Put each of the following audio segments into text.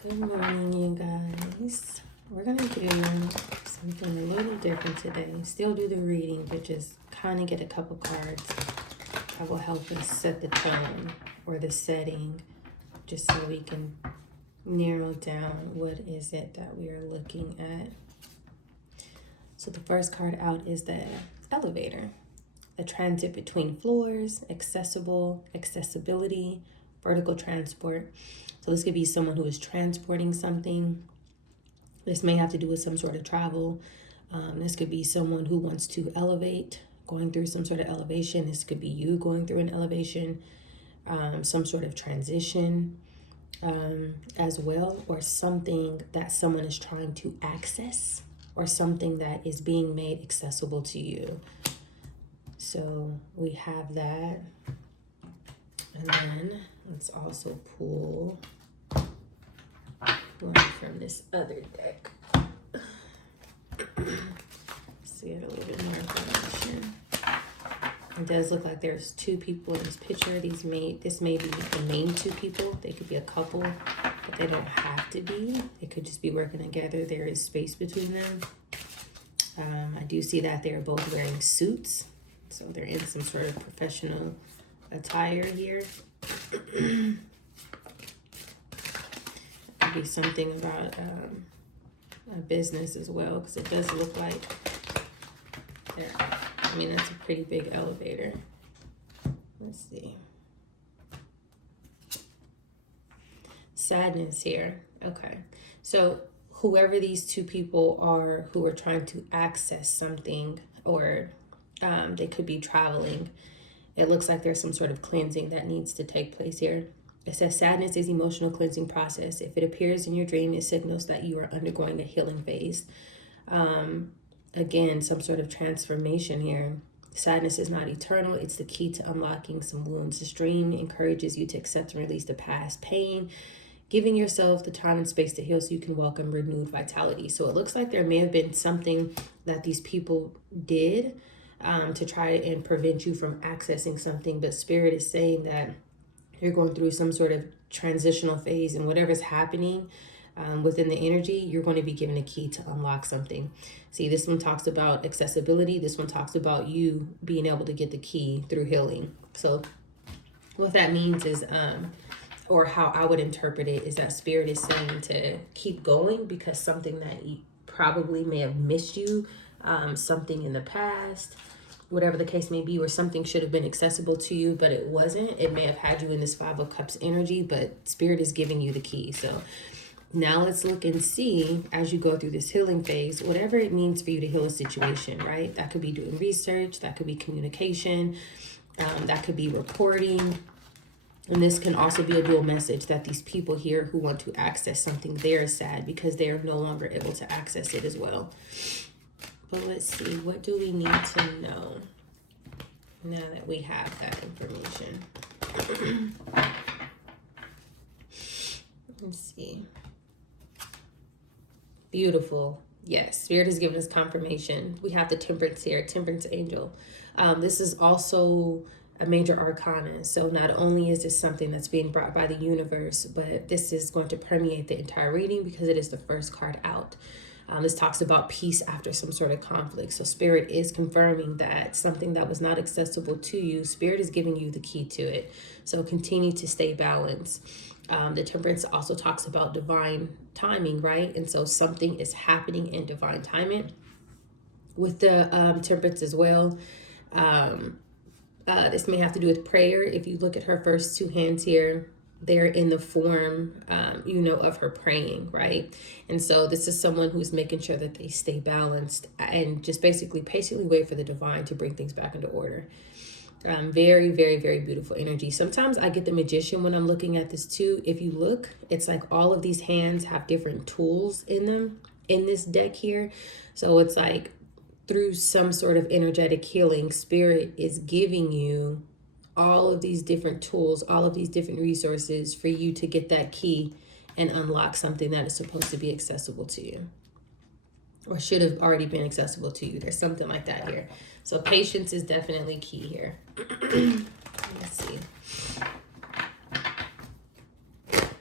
Good morning, you guys. We're going to do something a little different today. Still do the reading, but just kind of get a couple cards that will help us set the tone or the setting, just so we can narrow down what is it that we are looking at. So the first card out is the elevator. The transit between floors, accessibility, vertical transport. So this could be someone who is transporting something. This may have to do with some sort of travel. This could be someone who wants to elevate, going through some sort of elevation. This could be you going through an elevation, some sort of transition as well, or something that someone is trying to access, or something that is being made accessible to you. So we have that. And then let's also pull one from this other deck. See it a little bit more information. It does look like there's two people in this picture. This may be the main two people. They could be a couple, but they don't have to be. They could just be working together. There is space between them. I do see that they're both wearing suits. So they're in some sort of professional attire here. Could be something about a business as well, because it does look like that's a pretty big elevator. Let's see. Sadness here. Okay. So whoever these two people are who are trying to access something, or they could be traveling. It looks like there's some sort of cleansing that needs to take place here. It says sadness is emotional cleansing process. If it appears in your dream, it signals that you are undergoing a healing phase. Again, some sort of transformation here. Sadness is not eternal. It's the key to unlocking some wounds. This dream encourages you to accept and release the past pain, giving yourself the time and space to heal so you can welcome renewed vitality. So it looks like there may have been something that these people did to try and prevent you from accessing something, but Spirit is saying that you're going through some sort of transitional phase, and whatever's happening within the energy, you're going to be given a key to unlock something. See, this one talks about accessibility. This one talks about you being able to get the key through healing. So what that means is, or how I would interpret it, is that Spirit is saying to keep going, because something that you probably may have missed you, something in the past, whatever the case may be, or something should have been accessible to you, but it wasn't. It may have had you in this Five of Cups energy, but Spirit is giving you the key. So now let's look and see, as you go through this healing phase, whatever it means for you to heal a situation, right? That could be doing research, that could be communication, that could be reporting. And this can also be a dual message that these people here who want to access something, they're sad because they are no longer able to access it as well. But let's see, what do we need to know now that we have that information? Let's see. Beautiful. Yes, Spirit has given us confirmation. We have the Temperance here, Temperance Angel. This is also a major arcana. So not only is this something that's being brought by the universe, but this is going to permeate the entire reading because it is the first card out. This talks about peace after some sort of conflict. So Spirit is confirming that something that was not accessible to you, Spirit is giving you the key to it. So continue to stay balanced. The Temperance also talks about divine timing, right? And so something is happening in divine timing. With the Temperance as well, this may have to do with prayer. If you look at her first two hands here, they're in the form, of her praying, right? And so this is someone who's making sure that they stay balanced and just basically patiently wait for the divine to bring things back into order. Very, very, very beautiful energy. Sometimes I get the Magician when I'm looking at this too. If you look, it's like all of these hands have different tools in them in this deck here. So it's like through some sort of energetic healing, Spirit is giving you all of these different tools, all of these different resources for you to get that key and unlock something that is supposed to be accessible to you, or should have already been accessible to you. There's something like that here. So patience is definitely key here. Let's see.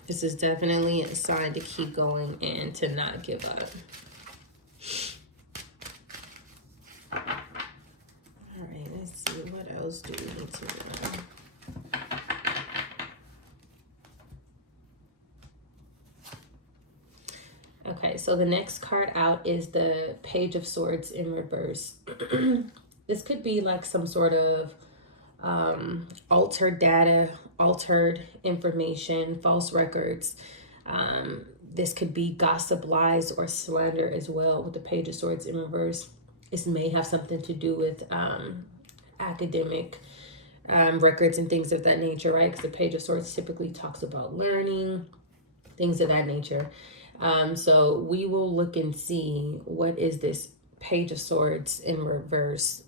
This is definitely a sign to keep going and to not give up. All right, let's see. What else do we need to know? Okay, so the next card out is the Page of Swords in reverse. This could be like some sort of altered data, altered information, false records. This could be gossip, lies, or slander as well with the Page of Swords in reverse. This may have something to do with academic records and things of that nature, right? Because the Page of Swords typically talks about learning, things of that nature. So we will look and see what is this Page of Swords in reverse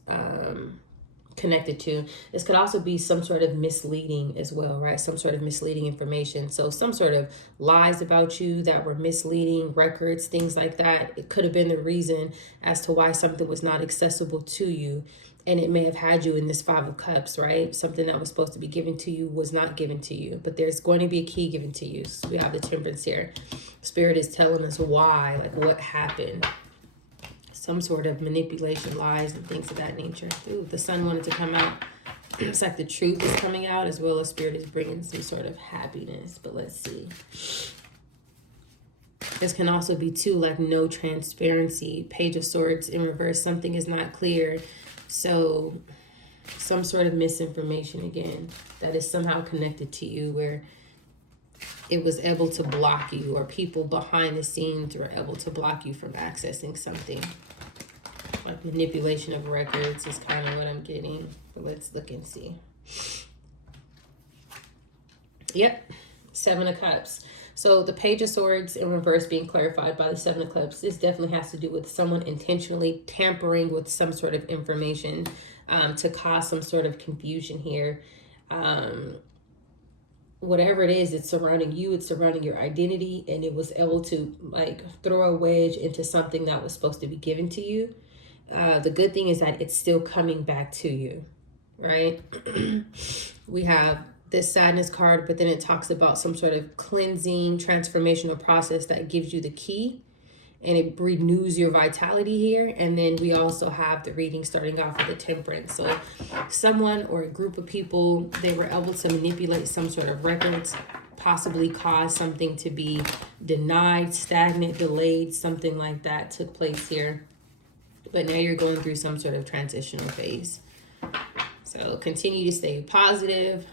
connected to. This could also be some sort of misleading as well, right? Some sort of misleading information. So some sort of lies about you that were misleading, records, things like that. It could have been the reason as to why something was not accessible to you. And it may have had you in this Five of Cups, right? Something that was supposed to be given to you was not given to you, but there's going to be a key given to you. So we have the Temperance here. Spirit is telling us why, like what happened. Some sort of manipulation, lies, and things of that nature. Ooh, the Sun wanted to come out. It's like the truth is coming out, as well as Spirit is bringing some sort of happiness. But let's see. This can also be too, like no transparency. Page of Swords in reverse. Something is not clear. So some sort of misinformation again that is somehow connected to you, where it was able to block you, or people behind the scenes were able to block you from accessing something. Like manipulation of records is kind of what I'm getting. But let's look and see. Yep, Seven of Cups. So the Page of Swords in reverse being clarified by the Seven of Cups. This definitely has to do with someone intentionally tampering with some sort of information to cause some sort of confusion here. Whatever it is, it's surrounding you, it's surrounding your identity, and it was able to like throw a wedge into something that was supposed to be given to you. The good thing is that it's still coming back to you, right? We have this Sadness card, but then it talks about some sort of cleansing, transformational process that gives you the key, and it renews your vitality here. And then we also have the reading starting off with the Temperance. So someone or a group of people, they were able to manipulate some sort of records, possibly cause something to be denied, stagnant, delayed, something like that took place here. But now you're going through some sort of transitional phase. So continue to stay positive.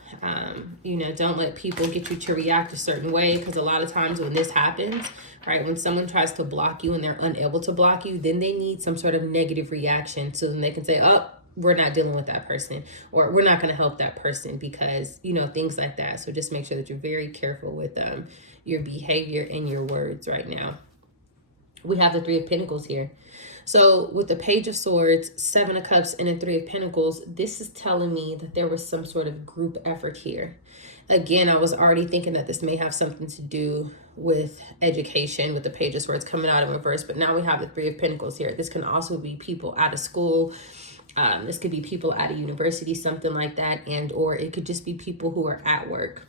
Don't let people get you to react a certain way, because a lot of times when this happens, right, when someone tries to block you and they're unable to block you, then they need some sort of negative reaction. So then they can say, oh, we're not dealing with that person, or we're not going to help that person, because, things like that. So just make sure that you're very careful with your behavior and your words right now. We have the Three of Pentacles here. So with the Page of Swords, Seven of Cups, and the Three of Pentacles, this is telling me that there was some sort of group effort here. Again, I was already thinking that this may have something to do with education, with the Page of Swords coming out in reverse, but now we have the Three of Pentacles here. This can also be people out of school. This could be people at a university, something like that, and or it could just be people who are at work.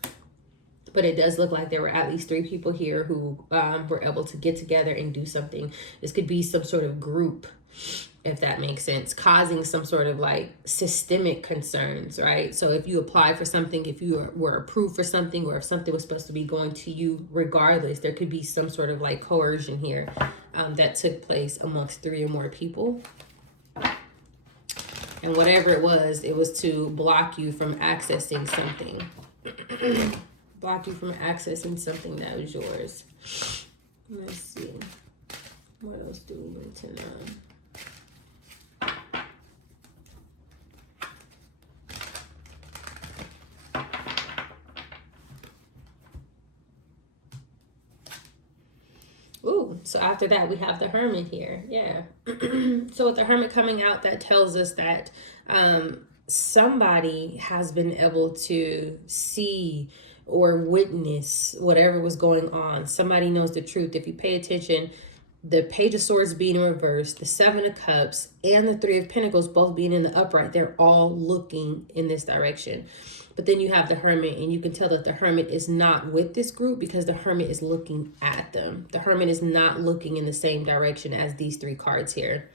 But it does look like there were at least 3 people here who were able to get together and do something. This could be some sort of group, if that makes sense, causing some sort of like systemic concerns, right? So if you apply for something, if you were approved for something, or if something was supposed to be going to you regardless, there could be some sort of like coercion here that took place amongst 3 or more people. And whatever it was to block you from accessing something. Block you from accessing something that was yours. Let's see. What else do we need to know? Ooh, so after that, we have the Hermit here. Yeah. So with the Hermit coming out, that tells us that somebody has been able to see or witness whatever was going on. Somebody knows the truth. If you pay attention, the Page of Swords being in reverse, the Seven of Cups, and the Three of Pentacles both being in the upright, they're all looking in this direction. But then you have the Hermit, and you can tell that the Hermit is not with this group because the Hermit is looking at them. The Hermit is not looking in the same direction as these three cards here.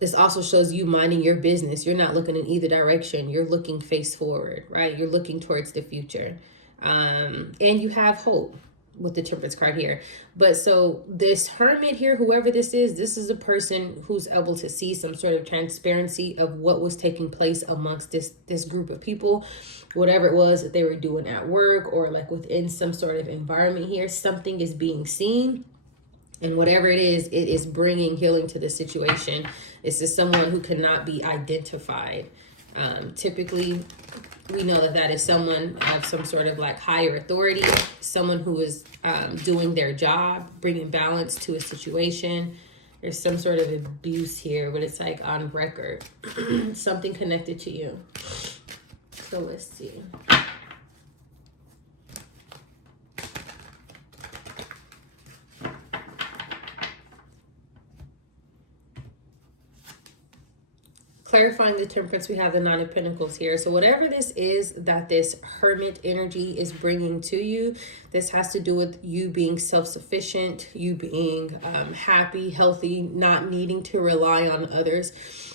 This also shows you minding your business. You're not looking in either direction. You're looking face forward, right? You're looking towards the future. And you have hope with the Temperance card here. But so this Hermit here, whoever this is a person who's able to see some sort of transparency of what was taking place amongst this group of people, whatever it was that they were doing at work or like within some sort of environment here. Something is being seen, and whatever it is bringing healing to the situation. This is someone who cannot be identified. Typically, we know that is someone of some sort of like higher authority, someone who is doing their job, bringing balance to a situation. There's some sort of abuse here, but it's like on record. Something connected to you. So let's see. Clarifying the Temperance, we have the Nine of Pentacles here. So whatever this is that this Hermit energy is bringing to you, this has to do with you being self-sufficient, you being happy, healthy, not needing to rely on others.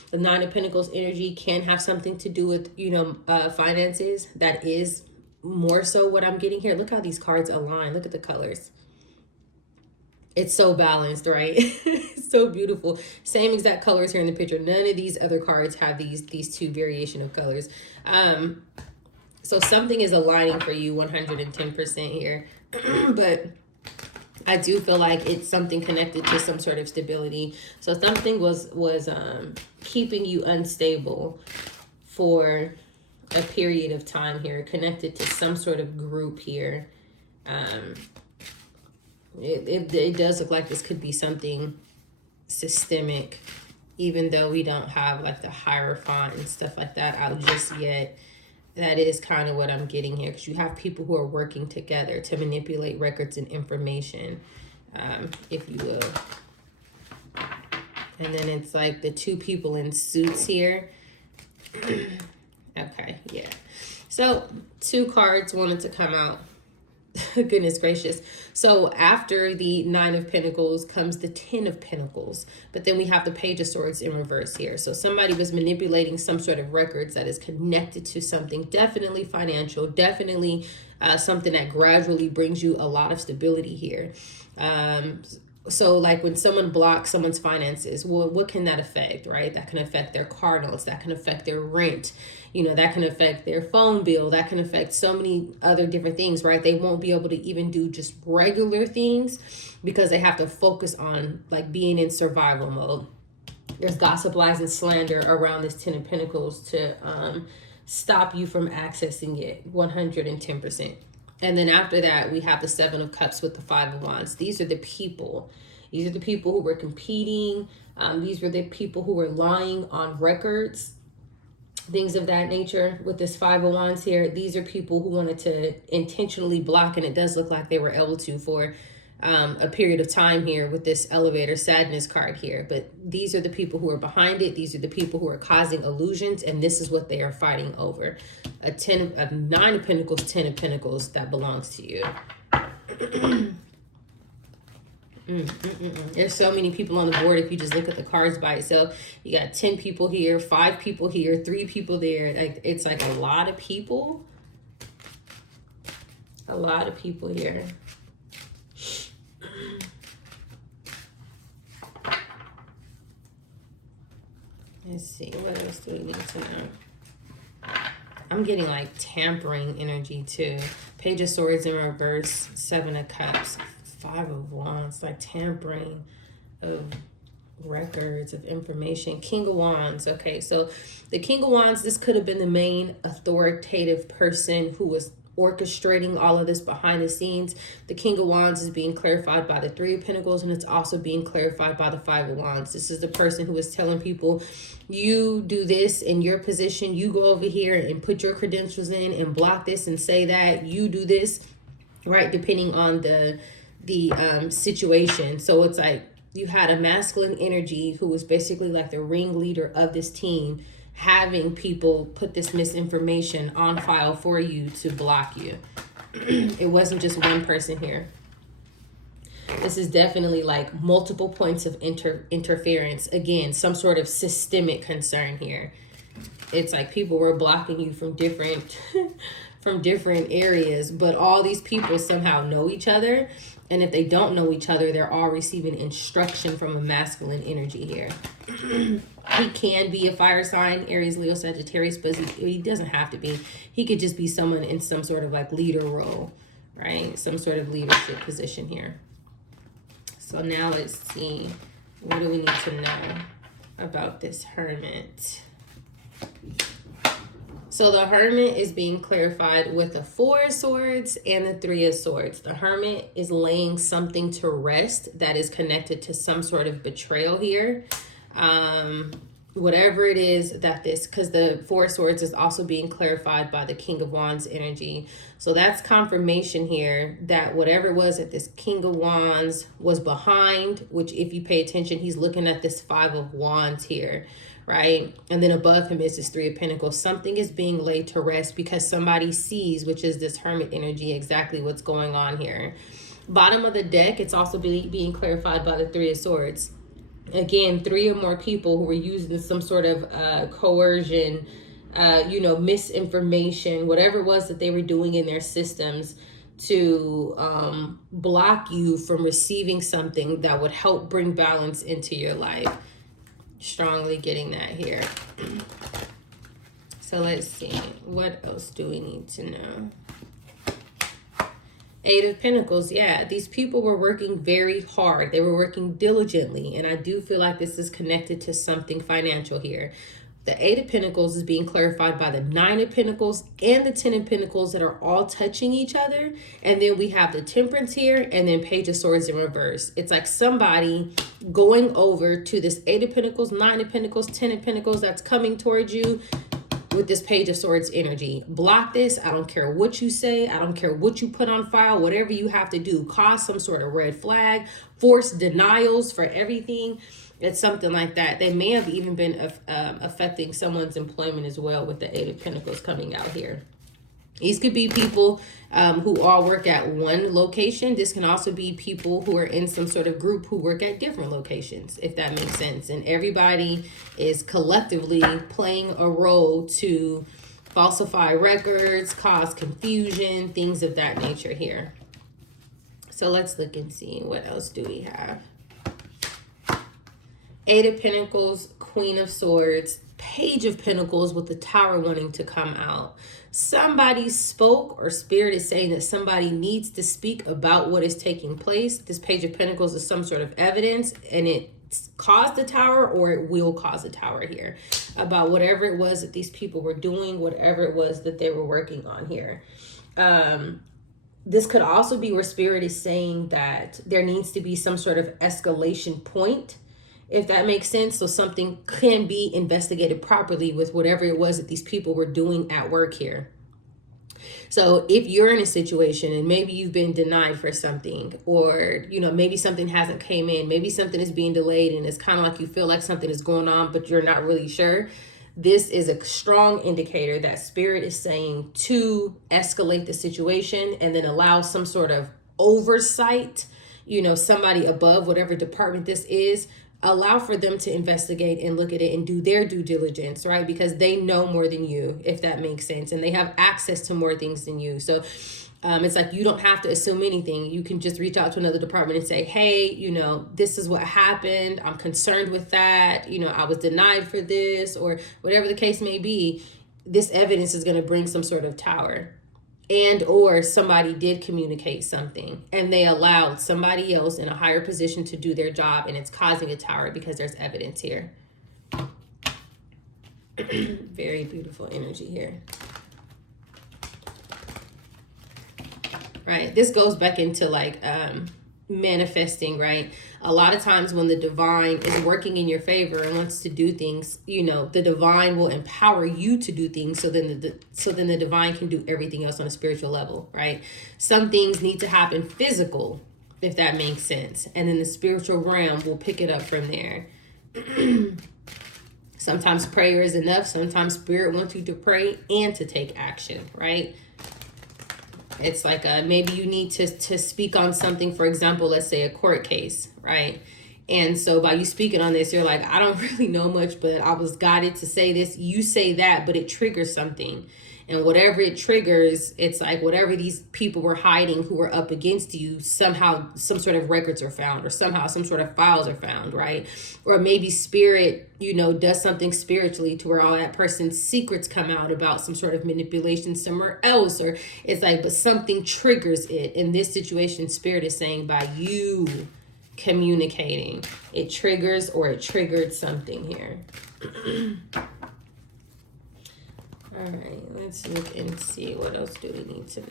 The Nine of Pentacles energy can have something to do with, finances. That is more so what I'm getting here. Look how these cards align. Look at the colors. It's so balanced, right? It's so beautiful. Same exact colors here in the picture. None of these other cards have these two variation of colors. So something is aligning for you 110% here. But I do feel like it's something connected to some sort of stability. So something was keeping you unstable for a period of time here, connected to some sort of group here. It does look like this could be something systemic, even though we don't have like the Hierophant and stuff like that out just yet. That is kind of what I'm getting here, because you have people who are working together to manipulate records and information, if you will. And then it's like the two people in suits here. Okay, yeah. So 2 cards wanted to come out. Goodness gracious. So after the Nine of Pentacles comes the 10 of Pentacles, but then we have the Page of Swords in reverse here. So somebody was manipulating some sort of records that is connected to something, definitely financial, definitely something that gradually brings you a lot of stability here. So like when someone blocks someone's finances, well, what can that affect, right? That can affect their car notes, that can affect their rent, that can affect their phone bill, that can affect so many other different things, right? They won't be able to even do just regular things because they have to focus on like being in survival mode. There's gossip, lies, and slander around this 10 of Pentacles to stop you from accessing it 110%. And then after that, we have the 7 of Cups with the 5 of Wands. These are the people. These are the people who were competing. These were the people who were lying on records, things of that nature. With this 5 of Wands here, these are people who wanted to intentionally block, and it does look like they were able to for a period of time here with this Elevator Sadness card here. But these are the people who are behind it. These are the people who are causing illusions, and this is what they are fighting over. A 9 of Pentacles, 10 of Pentacles that belongs to you. There's so many people on the board. If you just look at the cards by itself, you got 10 people here, 5 people here, 3 people there. Like, it's like a lot of people. A lot of people here. Let's see, what else do we need to know? I'm getting like tampering energy too. Page of Swords in reverse, 7 of Cups, 5 of Wands, like tampering of records, of information. King of Wands. Okay, so the King of Wands, this could have been the main authoritative person who was orchestrating all of this behind the scenes. The King of Wands is being clarified by the 3 of Pentacles, and it's also being clarified by the 5 of Wands. This is the person who is telling people, you do this in your position, you go over here and put your credentials in and block this and say that, you do this, right? Depending on the situation. So it's like you had a masculine energy who was basically like the ringleader of this team, having people put this misinformation on file for you to block you. It wasn't just one person here. This is definitely like multiple points of interference. Again, some sort of systemic concern here. It's like people were blocking you from different from different areas, but all these people somehow know each other. And if they don't know each other, they're all receiving instruction from a masculine energy here. He can be a fire sign, Aries, Leo, Sagittarius, but he doesn't have to be. He could just be someone in some sort of like leader role, right? Some sort of leadership position here. So now let's see, what do we need to know about this Hermit? So the Hermit is being clarified with the Four of Swords and the Three of Swords. The Hermit is laying something to rest that is connected to some sort of betrayal here. Whatever it is that this, because the Four of Swords is also being clarified by the King of Wands energy. So that's confirmation here that whatever it was that this King of Wands was behind, which if you pay attention, he's looking at this Five of Wands here, right? And then above him is this Three of Pentacles. Something is being laid to rest because somebody sees, which is this Hermit energy, exactly what's going on here. Bottom of the deck, it's also being clarified by the Three of Swords. Again, 3 or more people who were using some sort of coercion, misinformation, whatever it was that they were doing in their systems to block you from receiving something that would help bring balance into your life. Strongly getting that here. So let's see. What else do we need to know? 8 of Pentacles, yeah, these people were working very hard. They were working diligently, and I do feel like this is connected to something financial here. The 8 of Pentacles is being clarified by the 9 of Pentacles and the 10 of Pentacles that are all touching each other. And then we have the Temperance here and then Page of Swords in reverse. It's like somebody going over to this 8 of Pentacles, 9 of Pentacles, 10 of Pentacles that's coming towards you with this Page of Swords energy. Block this. I don't care what you say. I don't care what you put on file. Whatever you have to do, cause some sort of red flag, force denials for everything. It's something like that. They may have even been affecting someone's employment as well with the 8 of Pentacles coming out here. These could be people who all work at one location. This can also be people who are in some sort of group who work at different locations, if that makes sense. And everybody is collectively playing a role to falsify records, cause confusion, things of that nature here. So let's look and see what else do we have. 8 of Pentacles, Queen of Swords, Page of Pentacles with the Tower wanting to come out. Somebody spoke, or Spirit is saying that somebody needs to speak about what is taking place. This Page of Pentacles is some sort of evidence, and it caused the Tower, or it will cause a Tower here, about whatever it was that these people were doing, whatever it was that they were working on here. This could also be where Spirit is saying that there needs to be some sort of escalation point, if that makes sense. So something can be investigated properly with whatever it was that these people were doing at work here. So if you're in a situation and maybe you've been denied for something, or, maybe something hasn't came in, maybe something is being delayed and it's kind of like you feel like something is going on, but you're not really sure. This is a strong indicator that Spirit is saying to escalate the situation and then allow some sort of oversight, somebody above whatever department this is, allow for them to investigate and look at it and do their due diligence, right? Because they know more than you, if that makes sense. And they have access to more things than you. So it's like you don't have to assume anything. You can just reach out to another department and say, hey, this is what happened. I'm concerned with that. I was denied for this, or whatever the case may be. This evidence is going to bring some sort of Tower. And or somebody did communicate something and they allowed somebody else in a higher position to do their job, and it's causing a Tower because there's evidence here. Very beautiful energy here. Right. This goes back into like manifesting, right? A lot of times when the divine is working in your favor and wants to do things, the divine will empower you to do things. So then the divine can do everything else on a spiritual level, right? Some things need to happen physical, if that makes sense. And then the spiritual realm will pick it up from there. Sometimes prayer is enough. Sometimes spirit wants you to pray and to take action, right? It's like maybe you need to speak on something, for example, let's say a court case, right? And so by you speaking on this, you're like, I don't really know much, but I was guided to say this. You say that, but it triggers something. And whatever it triggers, it's like whatever these people were hiding who were up against you, somehow some sort of records are found, or somehow some sort of files are found, right? Or maybe spirit, does something spiritually to where all that person's secrets come out about some sort of manipulation somewhere else. Or it's like, but something triggers it. In this situation, spirit is saying by you communicating, it triggers or it triggered something here. All right, let's look and see what else do we need to know.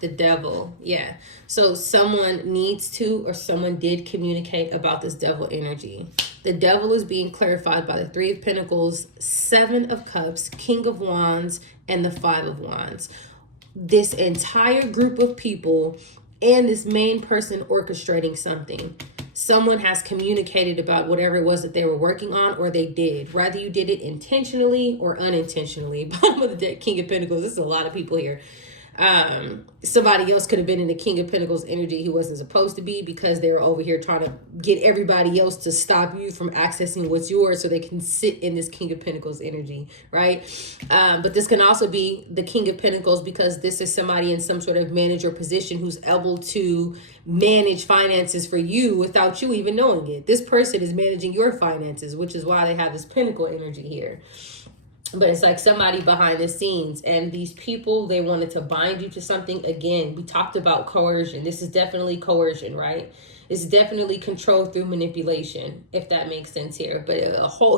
The devil, yeah. So someone needs to, or someone did communicate about this devil energy. The devil is being clarified by the 3 of Pentacles, 7 of Cups, King of Wands, and the 5 of Wands. This entire group of people and this main person orchestrating something. Someone has communicated about whatever it was that they were working on, or they did. Whether you did it intentionally or unintentionally. Bottom of the deck, King of Pentacles. This is a lot of people here. Somebody else could have been in the King of Pentacles energy who wasn't supposed to be, because they were over here trying to get everybody else to stop you from accessing what's yours so they can sit in this King of Pentacles energy, right? But this can also be the King of Pentacles because this is somebody in some sort of manager position who's able to manage finances for you without you even knowing it. This person is managing your finances, which is why they have this Pentacle energy here. But it's like somebody behind the scenes, and these people, they wanted to bind you to something. Again, we talked about coercion. This is definitely coercion, right? It's definitely control through manipulation, if that makes sense here. But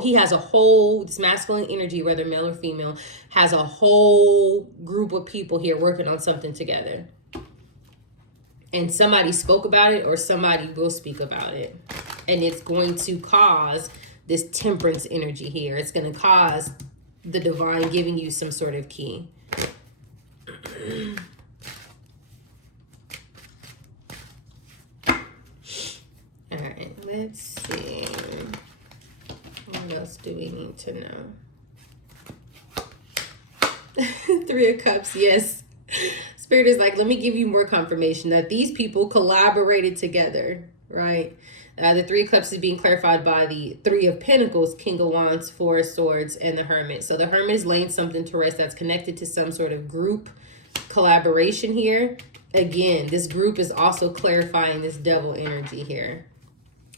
he has a whole, this masculine energy, whether male or female, has a whole group of people here working on something together. And somebody spoke about it, or somebody will speak about it. And it's going to cause this temperance energy here. It's going to cause the divine giving you some sort of key. All right, let's see. What else do we need to know? 3 of Cups, yes. Spirit is like, let me give you more confirmation that these people collaborated together, right? The 3 of Cups is being clarified by the 3 of Pentacles, King of Wands, 4 of Swords, and the Hermit. So the Hermit is laying something to rest that's connected to some sort of group collaboration here. Again, this group is also clarifying this devil energy here.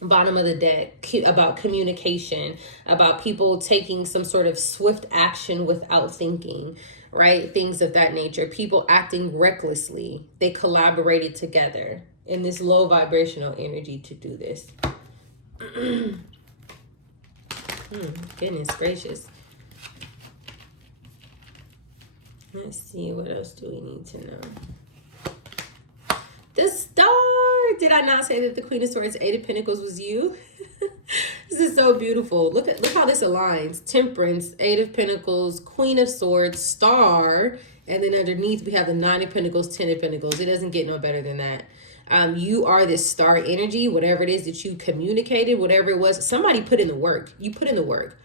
Bottom of the deck, about communication, about people taking some sort of swift action without thinking, right? Things of that nature. People acting recklessly. They collaborated together in this low vibrational energy to do this. Goodness gracious. Let's see, what else do we need to know? The Star! Did I not say that the Queen of Swords, 8 of Pentacles was you? This is so beautiful. Look how this aligns. Temperance, 8 of Pentacles, Queen of Swords, Star, and then underneath we have the 9 of Pentacles, 10 of Pentacles. It doesn't get no better than that. You are this star energy, whatever it is that you communicated, whatever it was, somebody put in the work. You put in the work.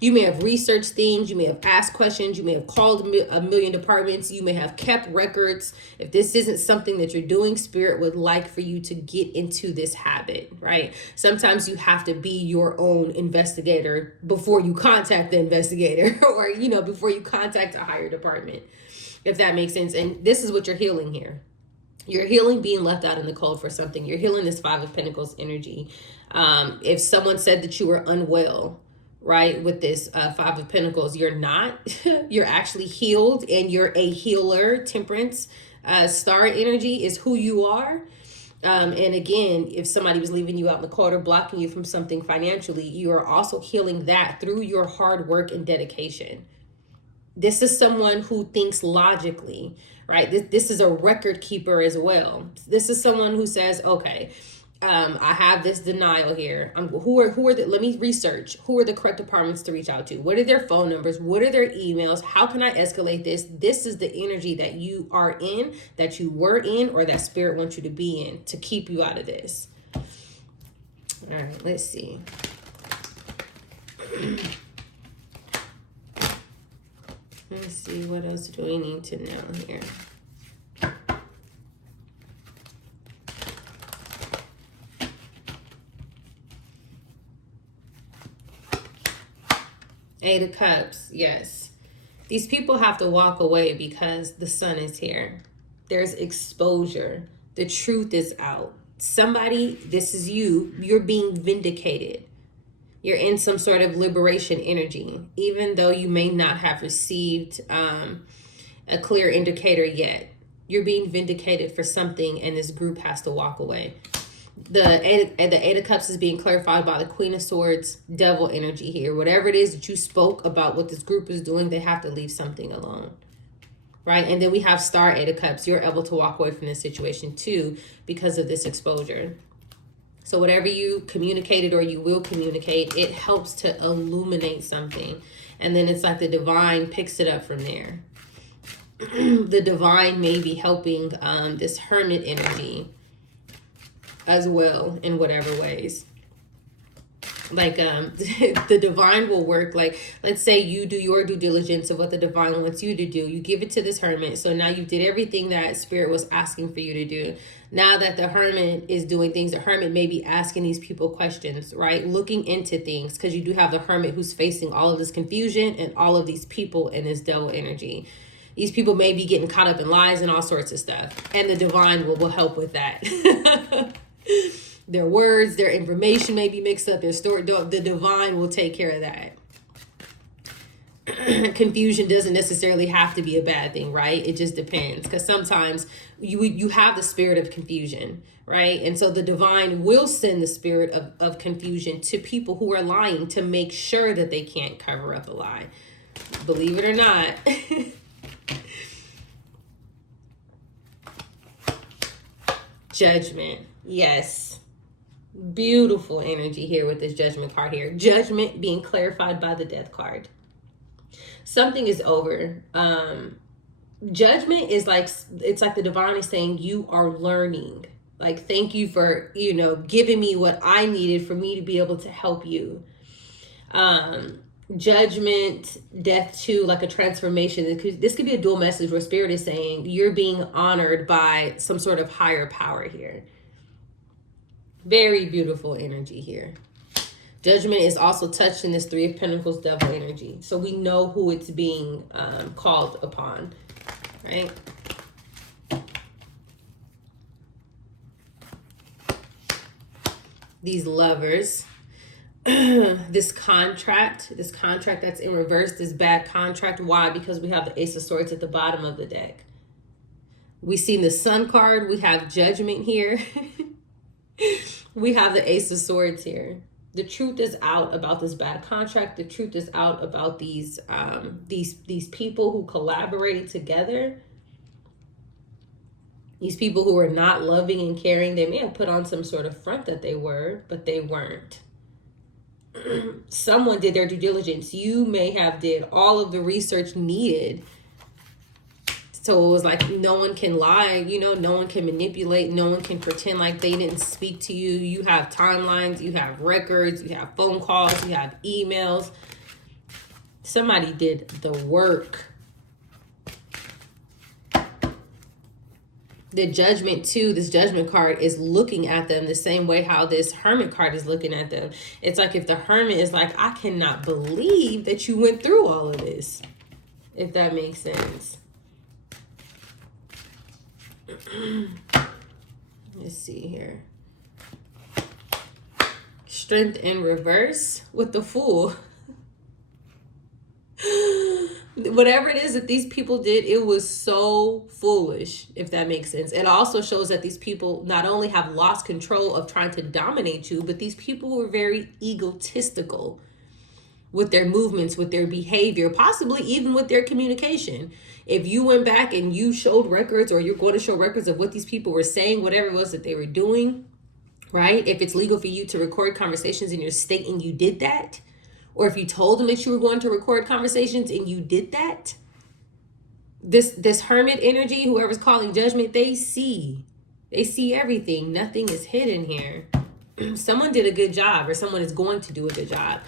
You may have researched things. You may have asked questions. You may have called a million departments. You may have kept records. If this isn't something that you're doing, Spirit would like for you to get into this habit, right? Sometimes you have to be your own investigator before you contact the investigator or, before you contact a higher department, if that makes sense. And this is what you're healing here. You're healing being left out in the cold for something. You're healing this 5 of Pentacles energy. If someone said that you were unwell, right, with this 5 of Pentacles, you're not. You're actually healed, and you're a healer. Temperance, star energy is who you are. And again, if somebody was leaving you out in the cold or blocking you from something financially, you are also healing that through your hard work and dedication. This is someone who thinks logically, right? This is a record keeper as well. This is someone who says, okay, I have this denial here. Let me research. Who are the correct departments to reach out to? What are their phone numbers? What are their emails? How can I escalate this? This is the energy that you are in, that you were in, or that Spirit wants you to be in to keep you out of this. All right, let's see. Let's see, what else do we need to know here? Eight of Cups, yes. These people have to walk away because the sun is here. There's exposure. The truth is out. Somebody, this is you, you're being vindicated. You're in some sort of liberation energy, even though you may not have received a clear indicator yet. You're being vindicated for something, and this group has to walk away. The Eight of Cups is being clarified by the Queen of Swords, devil energy here. Whatever it is that you spoke about what this group is doing, they have to leave something alone. Right? And then we have Star, Eight of Cups. You're able to walk away from this situation too because of this exposure. So whatever you communicated or you will communicate, it helps to illuminate something. And then it's like the divine picks it up from there. The divine may be helping this hermit energy as well in whatever ways. Like the divine will work. Like, let's say you do your due diligence of what the divine wants you to do. You give it to this hermit. So now you did everything that spirit was asking for you to do. Now that the hermit is doing things, the hermit may be asking these people questions, right? Looking into things, because you do have the hermit who's facing all of this confusion and all of these people in this devil energy. These people may be getting caught up in lies and all sorts of stuff. And the divine will help with that. Their words, their information may be mixed up. Their story, the divine will take care of that. Confusion doesn't necessarily have to be a bad thing, right? It just depends, because sometimes you have the spirit of confusion, right? And so the divine will send the spirit of confusion to people who are lying to make sure that they can't cover up a lie. Believe it or not. Judgment. Yes. Beautiful energy here with this Judgment card here. Judgment being clarified by the Death card. Something is over. Judgment is like, it's like the divine is saying you are learning. Like, thank you for, giving me what I needed for me to be able to help you. Judgment, death too, like a transformation. This could be a dual message where spirit is saying you're being honored by some sort of higher power here. Very beautiful energy here. Judgment is also touched in this Three of Pentacles devil energy. So we know who it's being called upon, right? These Lovers. This contract that's in reverse, this bad contract. Why? Because we have the Ace of Swords at the bottom of the deck. We see the Sun card. We have Judgment here. We have the Ace of Swords here. The truth is out about this bad contract. The truth is out about these people who collaborated together. These people who are not loving and caring. They may have put on some sort of front that they were, but they weren't. Someone did their due diligence. You may have did all of the research needed. So it was like no one can lie, no one can manipulate, no one can pretend like they didn't speak to you. You have timelines, you have records, you have phone calls, you have emails. Somebody did the work. The Judgment too, this Judgment card is looking at them the same way how this Hermit card is looking at them. It's like if the Hermit is like, I cannot believe that you went through all of this. If that makes sense. Let's see here. Strength in reverse with the Fool. Whatever it is that these people did, it was so foolish, if that makes sense. It also shows that these people not only have lost control of trying to dominate you, but these people were very egotistical with their movements, with their behavior, possibly even with their communication. If you went back and you showed records, or you're going to show records of what these people were saying, whatever it was that they were doing, right? If it's legal for you to record conversations in your state and you did that, or if you told them that you were going to record conversations and you did that, this Hermit energy, whoever's calling Judgment, they see everything. Nothing is hidden here. someone did a good job, or someone is going to do a good job.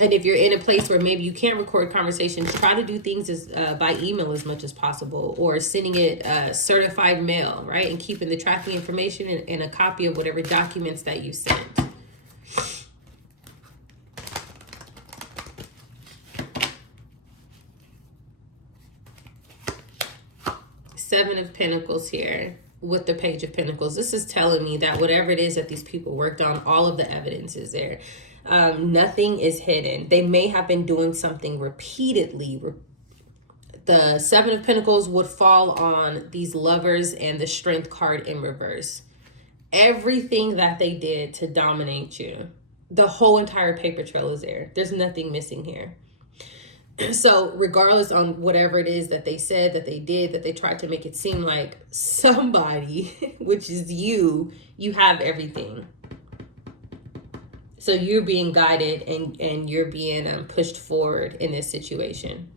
And if you're in a place where maybe you can't record conversations, try to do things by email as much as possible, or sending it certified mail, right? And keeping the tracking information and a copy of whatever documents that you sent. Seven of Pentacles here with the Page of Pentacles. This is telling me that whatever it is that these people worked on, all of the evidence is there. Nothing is hidden. They may have been doing something repeatedly. The Seven of Pentacles would fall on these Lovers and the Strength card in reverse. Everything that they did to dominate you, the whole entire paper trail is there. There's nothing missing here. So regardless on whatever it is that they said, that they did, that they tried to make it seem like somebody, which is you have everything. So you're being guided and you're being pushed forward in this situation.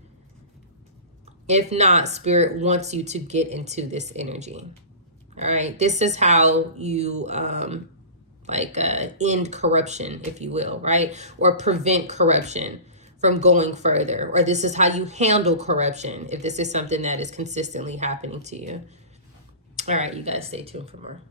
If not, Spirit wants you to get into this energy. All right. This is how you end corruption, if you will, right? Or prevent corruption from going further. Or this is how you handle corruption if this is something that is consistently happening to you. All right, you guys stay tuned for more.